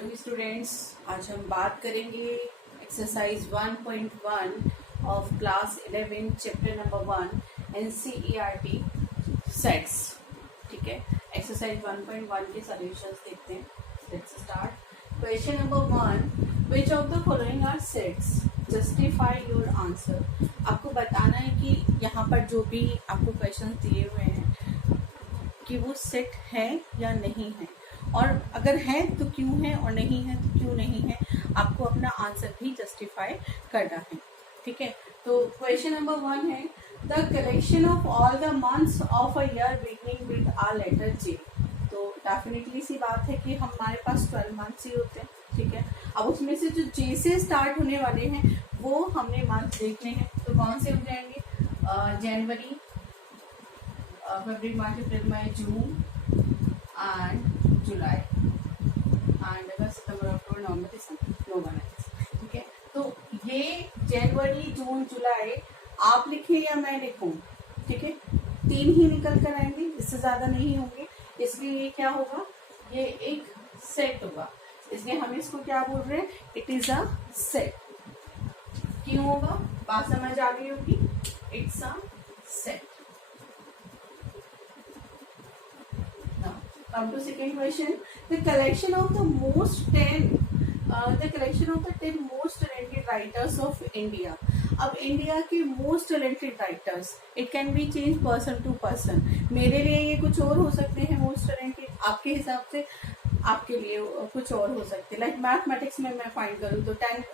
Hello students, आज हम बात करेंगे exercise 1.1 of class 11 chapter number 1 NCERT sets. ठीक है, एक्सरसाइज 1.1 के सॉल्यूशंस देखते हैं। Let's start. Question number 1, which of the following are sets, justify your answer. आपको बताना है कि यहाँ पर जो भी आपको क्वेश्चन दिए हुए हैं कि वो सेट है या नहीं है, और अगर है तो क्यों है, और नहीं है तो क्यों नहीं है। आपको अपना आंसर भी जस्टिफाई करना है। ठीक है, तो क्वेश्चन नंबर 1 है the collection of all the months of a year beginning with a letter J. तो डेफिनेटली सी बात है कि हमारे पास 12 मंथ्स ही होते हैं। ठीक है, अब उसमें से जो जे से स्टार्ट होने वाले हैं वो हमने मंथ देखने हैं। तो कौन से हो जाएंगे? जनवरी, फरवरी, मार्च, अप्रैल, मई, जून एंड जुलाई एंड अगस्त, सितंबर, अक्टूबर, नवंबर, दिसंबर। ठीक है, तो ये जनवरी, जून, जुलाई आप लिखें या मैं लिखूं? ठीक है, 3 ही निकल कर आएंगे, इससे ज्यादा नहीं होंगे। इसलिए ये क्या होगा? ये एक सेट होगा। इसलिए हम इसको क्या बोल रहे हैं? It is a set. क्यों होगा? बात समझ आ गई होगी। It's a set. Come to second question. The collection of the 10 most talented writers of India. अब इंडिया के most talented writers, it can be change person to person. मेरे लिए ये कुछ और हो सकते हैं मोस्ट टैलेंटेड, आपके हिसाब से आपके लिए कुछ और हो सकते हैं। लाइक मैथमेटिक्स में मैं फाइंड करूँ तो 10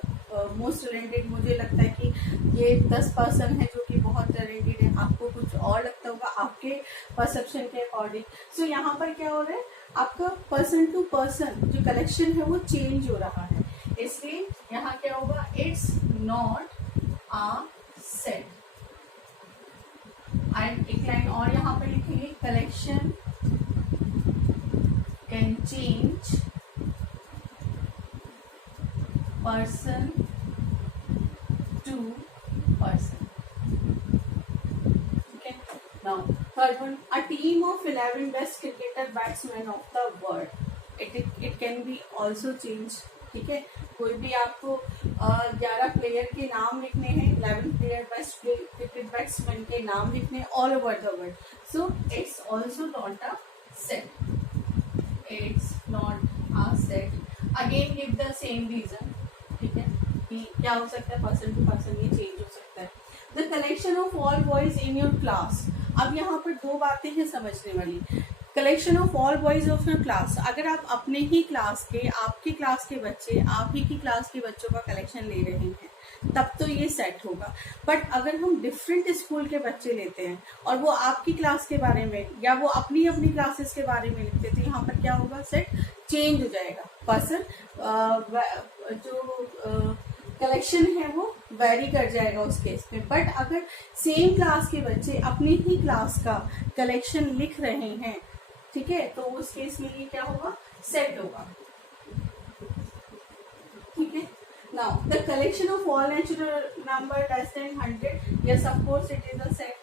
मोस्ट टैलेंटेड मुझे लगता है कि ये 10 पर्सन है जो कि बहुत टैलेंटेड है। आपको कुछ और लगता होगा आपके परसेप्शन के अकॉर्डिंग। सो यहाँ पर क्या हो रहा है? आपका पर्सन टू पर्सन जो कलेक्शन है वो चेंज हो रहा है। इसलिए यहाँ क्या होगा? It's not a set. And एक लाइन और यहाँ पर लिखेंगे, collection can change person to person. Now, third one, a team of 11 best cricketer batsmen of the world. It can be also change. ठीक है, कोई भी आपको 11 प्लेयर के नाम लिखने हैं, 11 प्लेयर बेस्ट क्रिकेट बैट्समैन के नाम लिखने all over the world. So it's also not a set. It's not a set. Again give the same reason. ठीक है, कि क्या हो सकता है? पर्सन टू पर्सन ये चेंज हो सकता है। The collection of all boys in your class. अब यहाँ पर 2 बातें हैं समझने वाली। Collection of all boys of your class, अगर आप अपने ही क्लास के, आपकी क्लास के बच्चे, आप ही की क्लास के बच्चों का कलेक्शन ले रहे हैं तब तो ये सेट होगा। बट अगर हम डिफरेंट स्कूल के बच्चे लेते हैं और वो आपकी क्लास के बारे में या वो अपनी अपनी क्लासेस के बारे में लिखते हैं तो यहाँ पर क्या होगा? सेट चेंज हो जाएगा। पर्सन जो कलेक्शन है वो वेरी कर जाएगा उस केस में। बट अगर सेम क्लास के बच्चे अपनी ही क्लास का कलेक्शन लिख रहे हैं, ठीक है, तो उस केस में ये क्या होगा? सेट होगा। ठीक है, now the collection of all natural number less than 100, yes of course it is a set.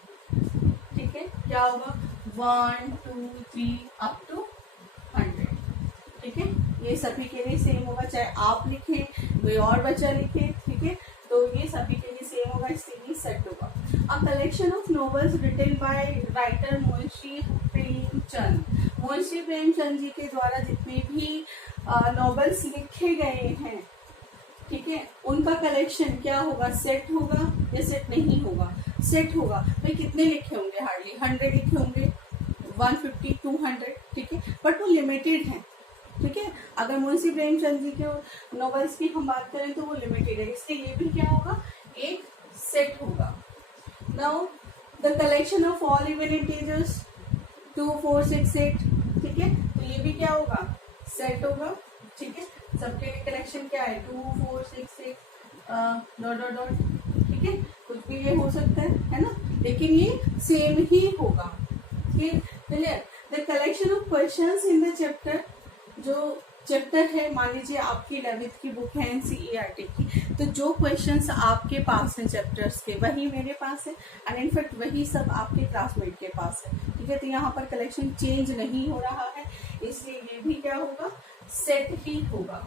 ठीक है, क्या होगा? 1 2 3 अप टू 100। ठीक है, ये सभी के लिए सेम होगा, चाहे आप लिखें कोई और बच्चा लिखे। ठीक है, तो ये सभी के लिए सेम होगा, इसलिए सेट होगा। A collection of novels written by writer Munshi Premchand. Munshi Premchand ji के द्वारा जितने भी नॉवेल्स लिखे गए हैं, ठीक है, उनका कलेक्शन क्या होगा? सेट होगा या सेट नहीं होगा? सेट होगा। भाई कितने लिखे होंगे? हार्डली 100 लिखे होंगे, 150 200। ठीक है, बट वो लिमिटेड है। ठीक है, अगर मुंशी प्रेमचंद जी के नॉवेल्स की हम बात करें तो वो लिमिटेड है, इसलिए ये भी क्या होगा? एक सेट होगा। Now the collection of all even integers 2 4 6 8। ठीक है, तो ये भी क्या होगा? सेट होगा। ठीक है, सबके लिए कलेक्शन क्या है? 2 4 6 8 डॉट डॉट डॉट। ठीक है, कुछ भी ये हो सकता है ना, लेकिन ये सेम ही होगा। Clear? The collection of questions in the chapter, जो चैप्टर है, मान लीजिए आपकी 11th की बुक है एनसीईआरटी की, तो जो क्वेश्चंस आपके पास हैं चैप्टर्स के वही मेरे पास है, एंड इनफैक्ट वही सब आपके क्लासमेट के पास है। ठीक है, तो यहाँ पर कलेक्शन चेंज नहीं हो रहा है, इसलिए ये भी क्या होगा, सेट ही होगा।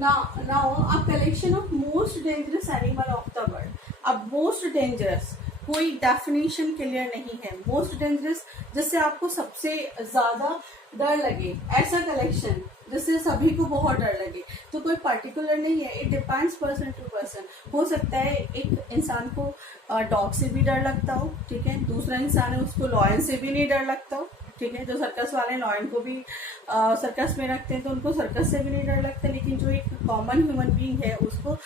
Now a collection of most dangerous animal of the world. अब मोस्ट डेंजरस कोई डेफिनेशन क्लियर नहीं है। मोस्ट डेंजरस जिससे आपको सबसे ज्यादा डर लगे, ऐसा कलेक्शन जिससे सभी को बहुत डर लगे, तो कोई पर्टिकुलर नहीं है। It depends person to person. हो सकता है एक इंसान को डॉग से भी डर लगता हो, ठीक है, दूसरा इंसान है उसको लॉयन से भी नहीं डर लगता हो, ठीक है। जो सर्कस वाले लॉयन को भी सर्कस में रखते हैं तो उनको सर्कस से भी नहीं डर लगता, लेकिन जो एक कॉमन ह्यूमन बीइंग है उसको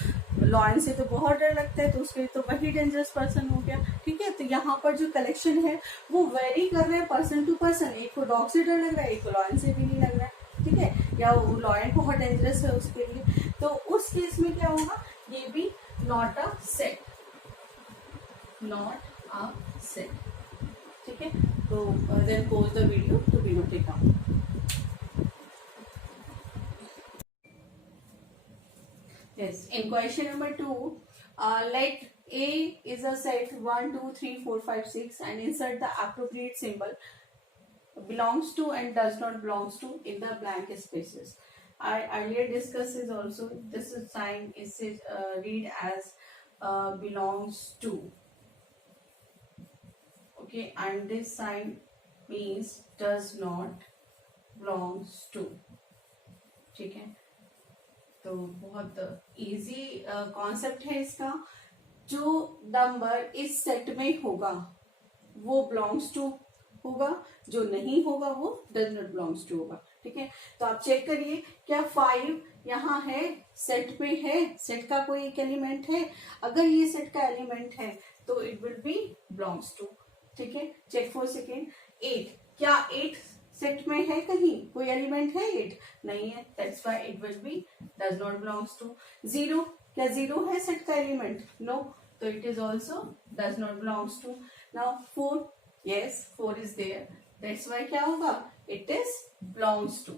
लॉयन से तो बहुत डर लगता है, तो उसके लिए तो वही डेंजरस पर्सन हो गया, ठीक है। तो यहाँ पर जो कलेक्शन है वो वेरी कर रहे हैं पर्सन टू पर्सन। एक को डॉग से डर लग रहा है, एक को लॉयन से भी नहीं लग रहा है, ठीक है, या वो लॉयन बहुत डेंजरस है उसके लिए। तो उस केस में क्या होगा, ये भी not a set, not a set, ठीक है। तो then pause the video to be noted down. Yes, in question number 2, let A is a set 1, 2, 3, 4, 5, 6 and insert the appropriate symbol belongs to and does not belongs to in the blank spaces. I earlier discussed is also this sign is read as belongs to, okay, and this sign means does not belongs to, ठीक है। तो बहुत easy concept है इसका। जो number इस set में होगा वो बिलोंग्स टू होगा, जो नहीं होगा वो डज नॉट बिलोंग्स टू होगा, ठीक है। तो आप चेक करिए क्या 5 यहाँ है, सेट पे है, सेट का कोई एक एलिमेंट है। अगर ये सेट का एलिमेंट है तो it will be belongs to, ठीक है। Check for second. 8, क्या 8 सेट में है, कहीं कोई एलिमेंट है 8 नहीं है, that's why it will be does not belongs to. 0, क्या 0 है सेट का एलिमेंट, नो, तो it is also does not belongs to. Now 4, yes 4 is there, that's why क्या होगा, it is belongs to.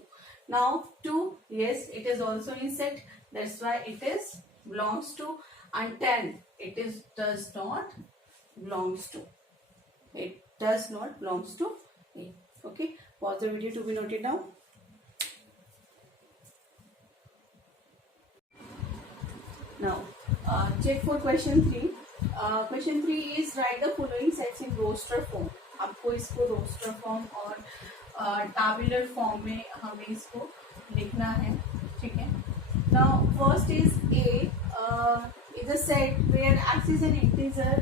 Now 2, yes it is also in set, that's why it is belongs to. And 10, it is does not belongs to, it does not belongs to A, okay. Pause the video to be noted down. Now check for question 3. Question 3 is write the following sets in roster form. आपको इसको roster form और tabular form में हमें इसको लिखना है, ठीक है। Now first is A is a set where x is an integer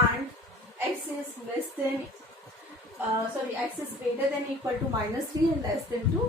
and x is less than x is greater than equal to -3 and less than to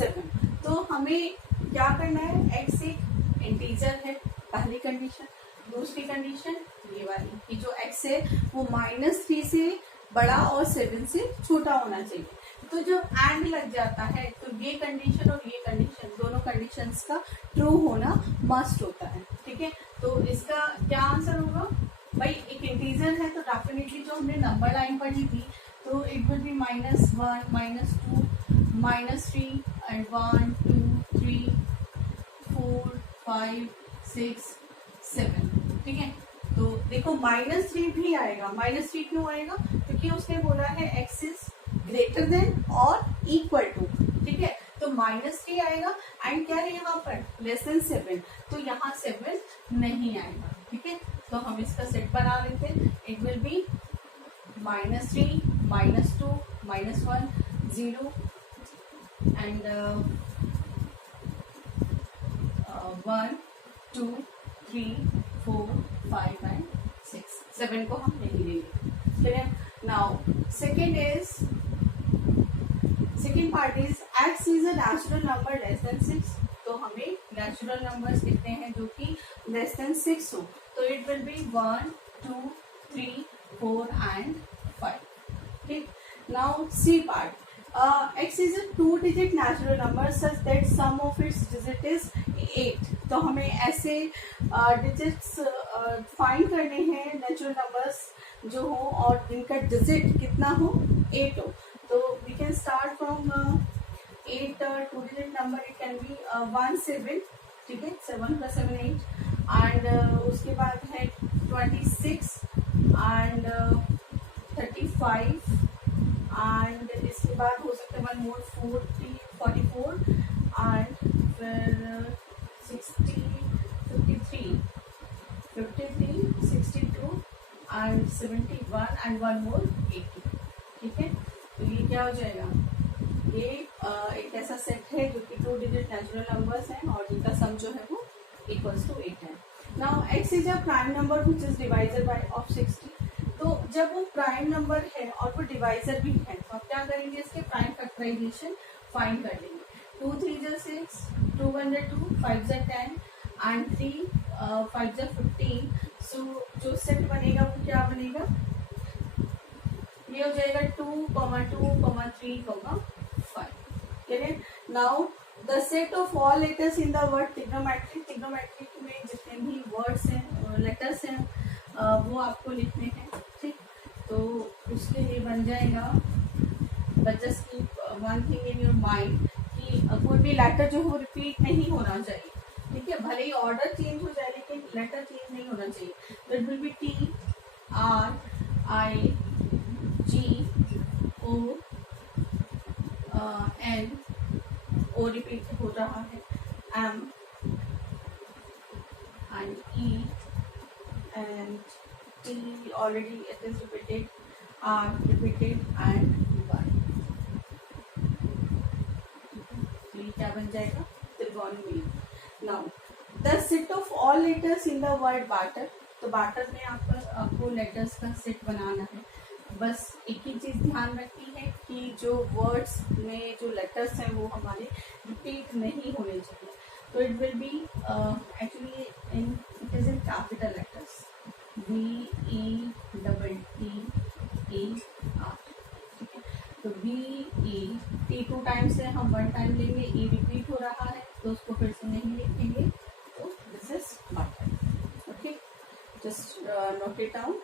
7. तो हमें क्या करना है, x एक इंटीजर है, पहली कंडीशन। दूसरी कंडीशन ये वाली कि जो x है वो -3 से बड़ा और 7 से छोटा होना चाहिए। तो जब एंड लग जाता है तो ये कंडीशन और ये कंडीशन, दोनों कंडीशंस का ट्रू होना मस्ट होता है, ठीक है। तो इसका क्या आंसर होगा, भाई एक इंटीजर है तो डेफिनेटली जो हमने नंबर लाइन पढ़ी थी तो इट विल बी -1, -2, -3 एंड 1, 2, 3, 4, 5, 6, 7, ठीक है। तो देखो -3 भी आएगा। -3 क्यों आएगा, क्योंकि उसने बोला है x इज ग्रेटर देन और इक्वल टू, ठीक है। तो -3 आएगा एंड क्या है यहाँ पर लेस देन 7, तो यहाँ 7 नहीं आएगा, ठीक है। तो हम इसका सेट बना लेते हैं। It will B -3, -2, -1, 0 and 1, 2, 3, 4, 5 and 6, 7 को हम नहीं लेंगे, ठीक है। Now second part is x is a natural number less than 6, तो हमें नेचुरल नंबर्स लिखते हैं जो कि लेस देन 6 हो, तो इट विल बी 1, 2, 3, 4 एंड 5, ठीक। Now C part, x is a 2-digit natural number such that sum of its digit is 8. तो हमें ऐसे डिजिट्स फाइंड करने हैं नेचुरल नंबर्स जो हो और इनका डिजिट कितना हो, 8 हो। तो we can start from 8 2-digit number, it can be 1, 7, ठीक है, 7 + 7 8 एंड उसके बाद है 26 एंड 35 एंड इसके बाद हो सकता है वन मोर 44 एंड फिर 60 53 62 एंड 71 एंड वन मोर 80। ठीक है, तो ये क्या हो जाएगा, ये एक ऐसा सेट है जो कि 2 डिजिट नेचुरल नंबर्स हैं और जिनका सम जो है वो इक्वल्स टू 8 है। Now x is a prime number which is divisor by of 60। तो जब वो प्राइम नंबर है और वो डिवाइजर भी है तो आप क्या करेंगे, इसके प्राइम फैक्टराइजेशन फाइंड कर लेंगे। 2 3 जा 6, 2 1 जा 2, 5 जा 10 एंड 3 5 जा 15। सो जो सेट बनेगा वो क्या बनेगा, ये हो जाएगा 2, 2, 3, 5। Correct. Now the set of all letters in the word trigonometric, trigonometric में जितने भी वर्ड्स हैं लेटर्स हैं वो आपको लिखने हैं। ठीक, तो उसके लिए बन जाएगा, but just keep one thing in your mind कि कोई भी लेटर जो है वो रिपीट नहीं होना चाहिए। ठीक है, भले ही ऑर्डर चेंज हो जाए लेकिन लेटर चेंज नहीं होना चाहिए। तो it will B T R I G O N, O repeat हो रहा है, M and E and T already it is repeated, R repeated and Y। तो ये क्या बन जाएगा, त्रिकोणमिति। Now the set of all letters in the word batter. तो बाटर में आपको लेटर्स का सेट बनाना है। बस एक ही चीज ध्यान रखनी है कि जो वर्ड्स में जो लेटर्स हैं वो हमारे रिपीट नहीं होने चाहिए। तो it will B actually it is in capital letters, VETTER। ठीक है, तो VE, T 2 टाइम्स है, हम 1 टाइम लेंगे, E रिपीट हो रहा है तो उसको फिर से नहीं लिखेंगे। तो this is butter. Okay, just note it down.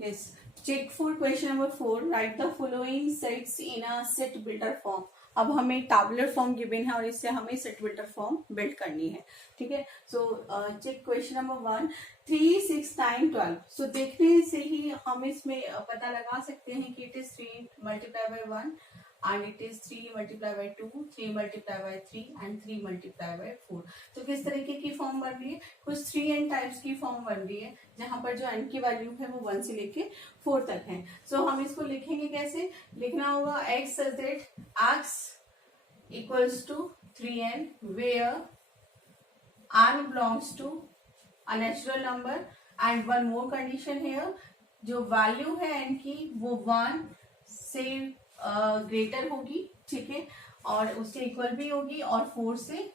Yes. Check for question number 4. Write the following sets in a set builder form. अब हमें tabular form given है और इससे हमें set builder form build करनी है। ठीक है, so check question number 1, 3 6 9 12। so देखने से ही हम इसमें पता लगा सकते हैं कि it is 3 multiplied by 1 and it is 3 multiplied by 2, 3 multiplied by 3 and 3 multiplied by 4। तो किस तरीके की फॉर्म बन रही है, कुछ 3n टाइप्स की फॉर्म बन रही है जहां पर जो n की वैल्यू है वो 1 से लेके 4 तक है। सो हम इसको लिखेंगे कैसे, लिखना होगा x such that x equals to 3n where n belongs to a natural number and one more condition here, जो वैल्यू है n की वो 1 से ग्रेटर होगी। ठीक है, और उससे इक्वल भी होगी और 4 से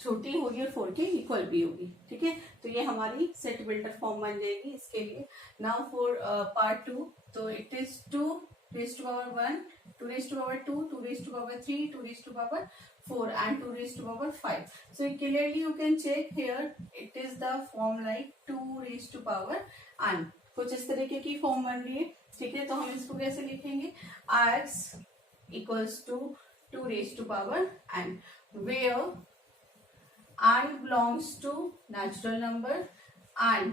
छोटी होगी और 4 के इक्वल भी होगी। ठीक है, तो ये हमारी सेट बिल्डर फॉर्म बन जाएगी इसके लिए। नाउ फॉर पार्ट 2, तो it is 2 raised to power 1, 2 raised to power 2, 2 raised to power 3, 2 raised to power 4 and 2 raised to power 5। so clearly you can check here it is the form like 2 raised to power n, कुछ इस तरीके की form बन रही है। ठीक है, तो हम इसको कैसे लिखेंगे, x equals to 2 raised to power n where n belongs to natural number and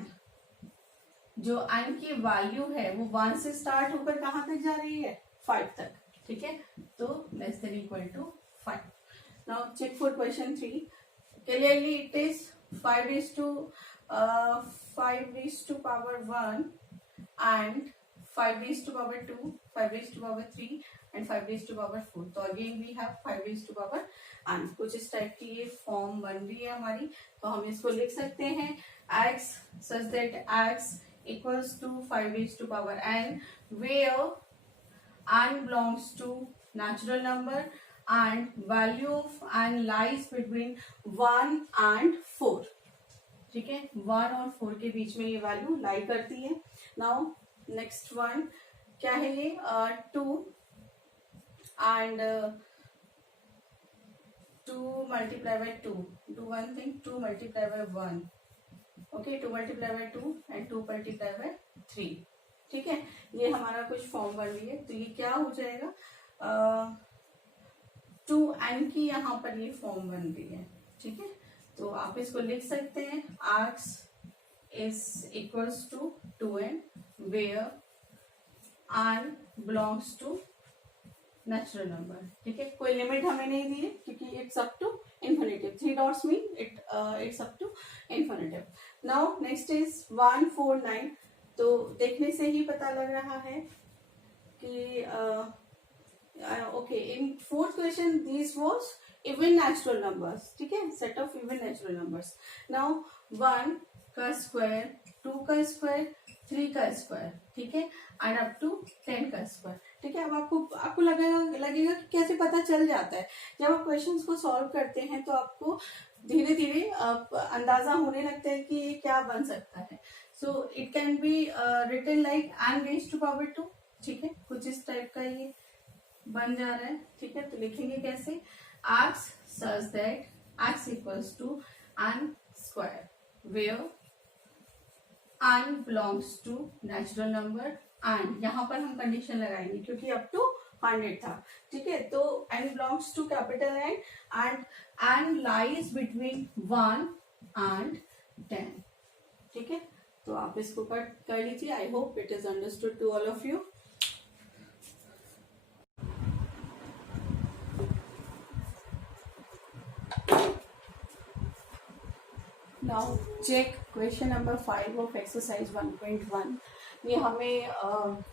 जो n की वैल्यू है वो 1 से स्टार्ट होकर कहाँ तक जा रही है, 5 तक। ठीक है, तो less than equal to 5। Now check for question 3। Clearly it is 5 raised to power 1 and 5 raised to power 2, 5 raised to power 3 and 5 raised to power 4। तो again we have 5 raised to power n। कुछ इस type की ये form बन रही है हमारी। तो हम इसको लिख सकते हैं x such that x equals to 5 raised to power n where n belongs to natural number and value of n lies between 1 and 4। ठीक है, 1 और 4 के बीच में ये वैल्यू लाई करती है। नाउ नेक्स्ट वन क्या है, ये 2 and 2 multiplied by 2, do one thing, 2 multiplied by 1, okay, 2 multiplied by 2 and 2 multiplied by 3। ठीक है, ये हमारा कुछ फॉर्म बन रही है। तो ये क्या हो जाएगा, 2n की यहाँ पर ये फॉर्म बन रही है। ठीक है, तो आप इसको लिख सकते हैं x is equals to 2n where n belongs to natural number. ठीक है, कोई लिमिट हमें नहीं दी है क्योंकि it's up to infinitive. 3 dots mean it's up to infinitive. Now next is 149। तो देखने से ही पता लग रहा है कि okay, in fourth question this was even natural numbers. ठीक है, set of even natural numbers. Now 1 का स्क्वायर, 2 का स्क्वायर, 3 का स्क्वायर, ठीक है, एंड अप टू 10 का स्क्वायर। ठीक है, अब आपको लगेगा कि कैसे पता चल जाता है। जब आप क्वेश्चंस को सॉल्व करते हैं तो आपको धीरे धीरे अंदाजा होने लगता है कि ये क्या बन सकता है। So it can be written like n raise to power 2। ठीक है, कुछ इस टाइप का ये बन जा रहा है। ठीक है, तो लिखेंगे कैसे, x such that x equals to n square where n belongs to natural number and यहाँ पर हम कंडीशन लगाएंगे क्योंकि अप टू 100 था। ठीक है, तो n belongs to capital N and n lies between 1 and 10। ठीक है, तो आप इसको कट कर लीजिए। I hope it is understood to all of you. Now check question number 5 of exercise 1.1। ये हमें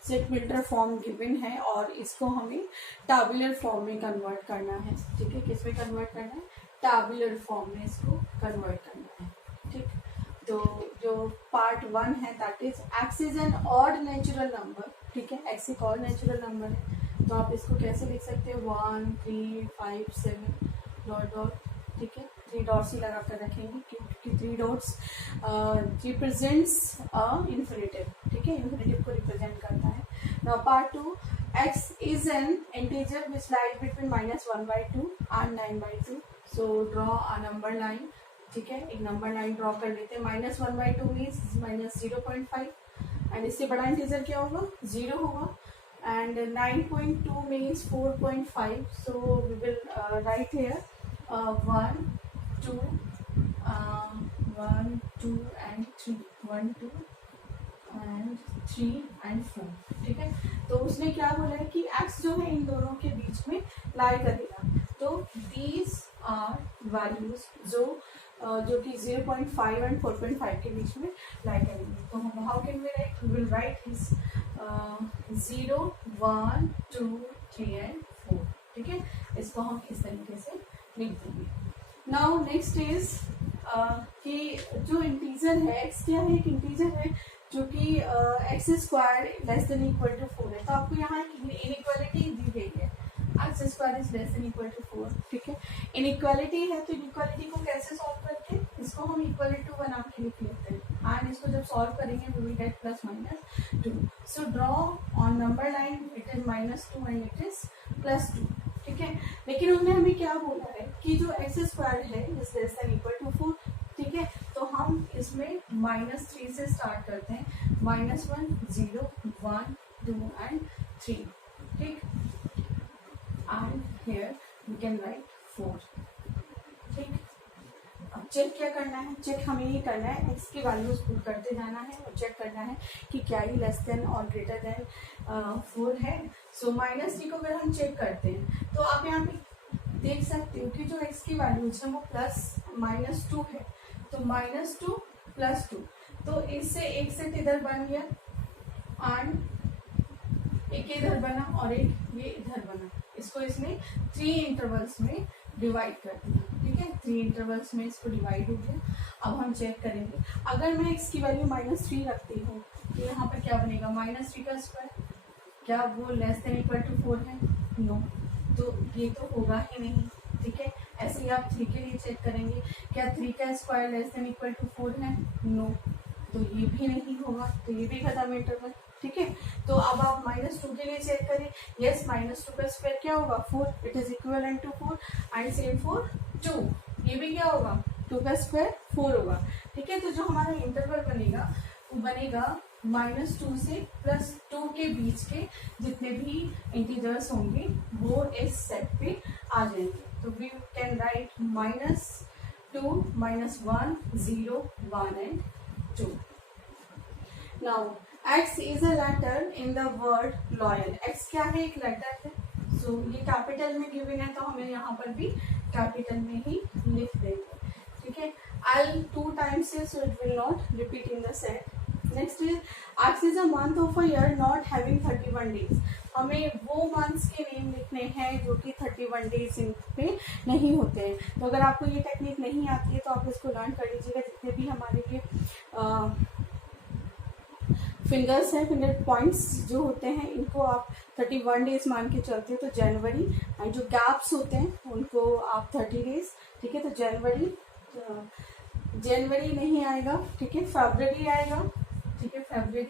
सेट मिल्टर फॉर्म गिवन है और इसको हमें टैबुलर फॉर्म में कन्वर्ट करना है। ठीक है, किस में कन्वर्ट करना है, टैबुलर फॉर्म में इसको कन्वर्ट करना है। ठीक, तो जो पार्ट 1 है that is x is an odd natural number. ठीक है, एक्स एक ऑड नेचुरल नंबर है, तो आप इसको कैसे लिख सकते हैं, 1 3 5 7 डॉट डॉट। ठीक है, 3 डॉट्स ही लगा कर रखेंगे क्योंकि 3 डॉट्स रिप्रेजेंट्स इन्फिनिटिव। ठीक है, इन्फिनिटिव को रिप्रेजेंट करता है। Now part 2, x is an integer which lies between -1/2 and 9/2। So draw a number line. ठीक है, एक नंबर लाइन ड्रॉ कर लेते हैं। -1/2 मीन्स -0.5 एंड इससे बड़ा इंटीजर क्या होगा, 0 होगा। And 9.2 means 4.5। So we will write here 1 2 1 2 and 3, 1 2 and 3 and 4। ठीक है, तो उसने क्या बोला है कि x जो है इन दोनों के बीच में लाई करेगा। तो these are values जो कि 0.5 and 4.5 के बीच में लाई करेंगे। तो हम how can we write, we will write his 0 1 2 3 and 4। ठीक है, इसको हम इस तरीके से लिख देंगे। नाउ नेक्स्ट इज कि जो इंटीजर है x क्या है, एक इंटीजर है जो कि x square less than equal to 4 है। तो आपको यहाँ इनइक्वालिटी दी गई है, x square is less than equal to 4। ठीक है, इनइक्वालिटी है तो इनइक्वालिटी को कैसे सॉल्व करते हैं, इसको हम इक्वल टू बना के लिख लेते हैं एंड इसको जब सॉल्व करेंगे we will get +-2। So draw on number line, it is -2 and it is +2। ठीक है, लेकिन उन्होंने हमें क्या बोला है कि जो एक्स स्क्वायर है is less than equal to 4। ठीक है, तो हम इसमें -3 से स्टार्ट करते हैं, -1 0 1 2 and 3। ठीक, and here we can write 4। ठीक, अब चेक क्या करना है, चेक हमें ये करना है, एक्स की वैल्यूज पुट करते जाना है और चेक करना है कि क्या ये लेस देन और ग्रेटर देन 4 है। सो -3 को अगर हम चेक करते हैं तो आप यहाँ पे देख सकते हो कि जो x की वैल्यूज है वो +-2 है। तो -2 +2, तो इससे एक सेट इधर बन गया एंड एक इधर बना और एक ये इधर बना। इसको इसने 3 इंटरवल्स में डिवाइड कर दिया। ठीक है, 3 इंटरवल्स में इसको डिवाइड हो गया। अब हम चेक करेंगे, अगर मैं x की वैल्यू -3 रखती हूँ तो यहाँ पर क्या बनेगा, -3 का स्क्वायर, क्या वो लेस देन इक्वल टू 4 है, नो, तो ये तो होगा ही नहीं। ठीक है, ऐसे ही आप 3 के लिए चेक करेंगे, क्या 3 का square less than equal to 4 है, नो, तो ये भी नहीं होगा, तो ये भी खत्म इंटरवल। ठीक है, तो अब आप -2 के लिए चेक करें, यस -2 का स्क्वायर क्या होगा, 4, it is equivalent to 4 and same for 2, ये भी क्या होगा, 2 का स्क्वायर 4 होगा। ठीक है, तो जो हमारा इंटरवल बनेगा वो बनेगा -2 से +2 के बीच के जितने भी इंटीजर्स होंगे वो इस सेट पे आ जाएंगे। तो we can write -2 -1 0 1 and 2। Now x is a letter in the word loyal. X क्या है? एक लेटर है। सो ये कैपिटल में गिवन है तो हमें यहाँ पर भी कैपिटल में ही लिख देंगे, ठीक है। I'll 2 times है, so it will not repeat in the set. Next is X is a month of a year not having 31 days. हमें वो मंथ्स के नेम लिखने हैं जो कि 31 डेज इन पे नहीं होते हैं। तो अगर आपको ये टेक्निक नहीं आती है तो आप इसको लर्न कर लीजिएगा। जितने भी हमारे ये फिंगर्स हैं, फिंगर पॉइंट्स जो होते हैं, इनको आप 31 डेज मान के चलते हैं। तो जनवरी, एंड जो गैप्स होते हैं उनको आप 30 डेज, ठीक है। तो जनवरी नहीं आएगा, ठीक है। फरवरी आएगा, ठीक है, फरवरी।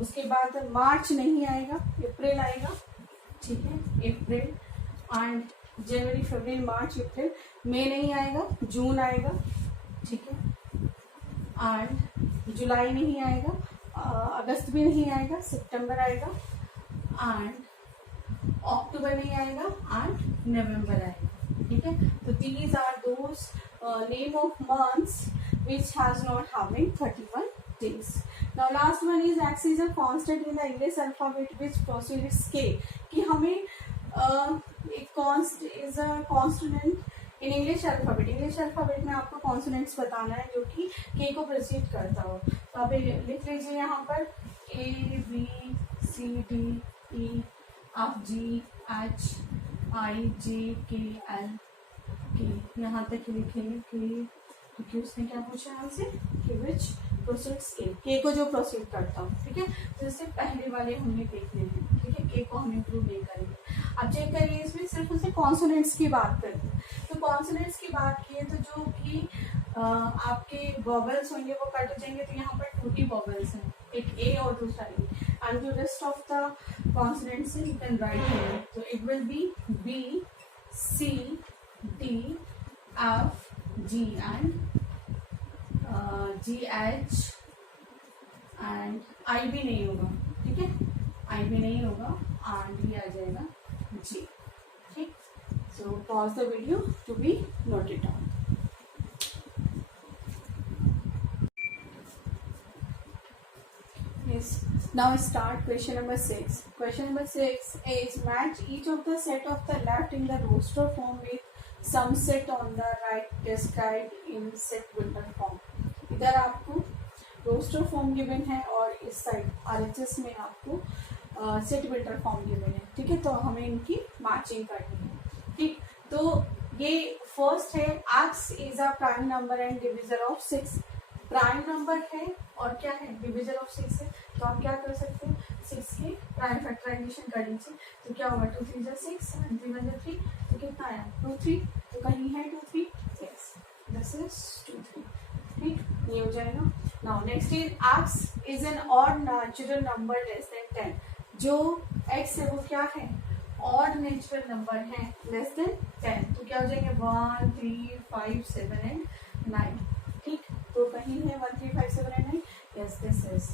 उसके बाद मार्च नहीं आएगा, अप्रैल आएगा, ठीक है, अप्रैल। एंड जनवरी, फरवरी, मार्च, अप्रैल। मई नहीं आएगा, जून आएगा, ठीक है। एंड जुलाई नहीं आएगा, अगस्त भी नहीं आएगा, सितंबर आएगा। एंड अक्टूबर नहीं आएगा, एंड नवंबर आएगा, ठीक है। तो these are those name of months which has not having 31 days. Now last one is X is a constant in the English alphabet which proceeds K. कि हमें एक const is a consonant in English alphabet. English alphabet में आपको consonants बताना है जो कि K को precede करता हो। तो आप लिख लीजिए यहाँ पर A, B, C, D, E, F, G, H, I, J, K, L, K। यहाँ तक लिखेंगे क्योंकि उसने क्या पूछा हमसे कि विच प्रोसीड्स के को जो प्रोसीड करता हूँ, ठीक है। तो इससे पहले वाले हमें देखने हैं, ठीक है। के को हम इंप्रूव नहीं करेंगे। अब चेक करिए, इसमें सिर्फ उसे कॉन्सोनेंट्स की बात करते हैं। तो कॉन्सोनेंट्स की बात की तो जो भी आपके वॉवल्स होंगे वो कट हो जाएंगे। तो यहाँ पर 2 ही वॉवल्स हैं, एक ए और दूसरा ए। एंड जो rest of the consonants you can write here. तो it will be B, C, D, F, G and G, H and I भी नहीं होगा, ठीक है। I भी नहीं होगा, and ये आ जाएगा G, ठीक। So pause the video to be noted down. Yes. Now start question number 6. Question number 6 is match each of the set of the left in the roster form with some set on the right described in set builder form. इधर आपको roster form given है और इस side RHS में आपको set builder form given है, ठीक है। तो हमें इनकी मैचिंग करनी है, ठीक। तो ये फर्स्ट है X is a prime number and divisor of 6। Prime number है और क्या है? डिविजन ऑफ 6 है। तो आप क्या कर सकते हैं? 6 के प्राइम फैक्टराइजेशन कर लीजिए। तो क्या होगा? 2 3 6 and 3 1 3। तो कितना आया? 2 3। तो कहीं है 2 3? यस, दिस इज 2 3, ठीक। ये हो जाएगा। Now next is X is an odd natural number less than 10। जो X है वो क्या है? ऑड नेचुरल नंबर है लेस देन 10। तो क्या हो जाएंगे? 1 3 5 7 एंड 9, ठीक। तो कहीं है 1 3 5 7 एंड 9। Yes, this is.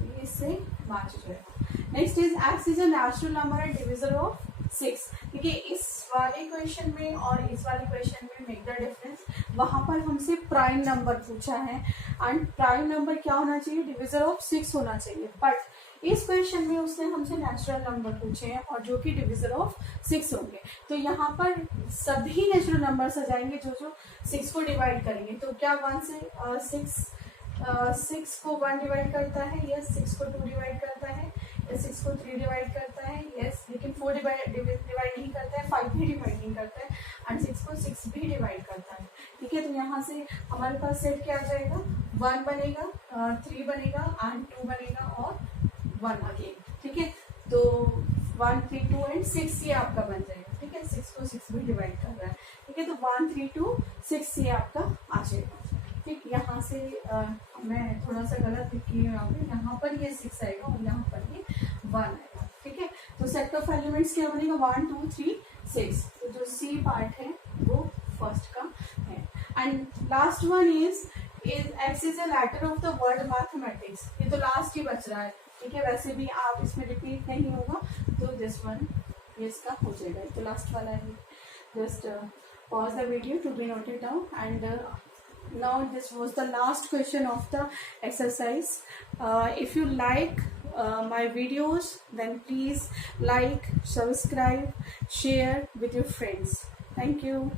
तो इससे मैच हो जाएगा। Next is X is a natural number and divisor of 6। देखिए इस वाले क्वेश्चन में और इस वाले क्वेश्चन में मेक द डिफरेंस। वहां पर हमसे प्राइम नंबर पूछा है एंड प्राइम नंबर क्या होना चाहिए? डिविजर ऑफ 6 होना चाहिए। बट इस क्वेश्चन में उसने हमसे नेचुरल नंबर पूछे हैं और जो कि डिविजर ऑफ 6 होंगे। तो यहाँ पर सभी नेचुरल नंबर्स आ जाएंगे जो जो 6 को डिवाइड करेंगे। तो क्या 1 से 6 को 1 डिवाइड करता है? यस। 6 को 2 डिवाइड करता है? यस। 6 को 3 डिवाइड करता है? यस। लेकिन 4 डिवाइड नहीं करता है, 5 भी डिवाइड नहीं करता है एंड 6 को 6 भी डिवाइड करता है, ठीक है। तो यहाँ से हमारे पास सेट क्या आ जाएगा? 1 बनेगा, 3 बनेगा एंड 2 बनेगा और 1 अगेन, ठीक है। तो 1 3 2 एंड 6 ये आपका बन जाएगा, ठीक है। 6 को 6 भी डिवाइड कर रहा है, ठीक है। तो 1 3 2 6 ये आपका आ जाएगा, ठीक। यहाँ से मैं थोड़ा सा गलत लिखी हूँ यहाँ पर ये 6 आएगा और यहाँ पर ये 1 आएगा, ठीक है। तो सेट ऑफ एलिमेंट्स क्या बनेगा? 1 2 3 6। तो जो C पार्ट है वो फर्स्ट का है। And last one is X is a letter of the word mathematics. ये तो लास्ट ही बच रहा है, ठीक है। वैसे भी आप इसमें रिपीट नहीं होगा तो दिस वन ये इसका हो जाएगा। तो लास्ट वाला है। Just pause the video to be noted down and Now this was the last question of the exercise. If you like my videos, then please like, subscribe, share with your friends. Thank you.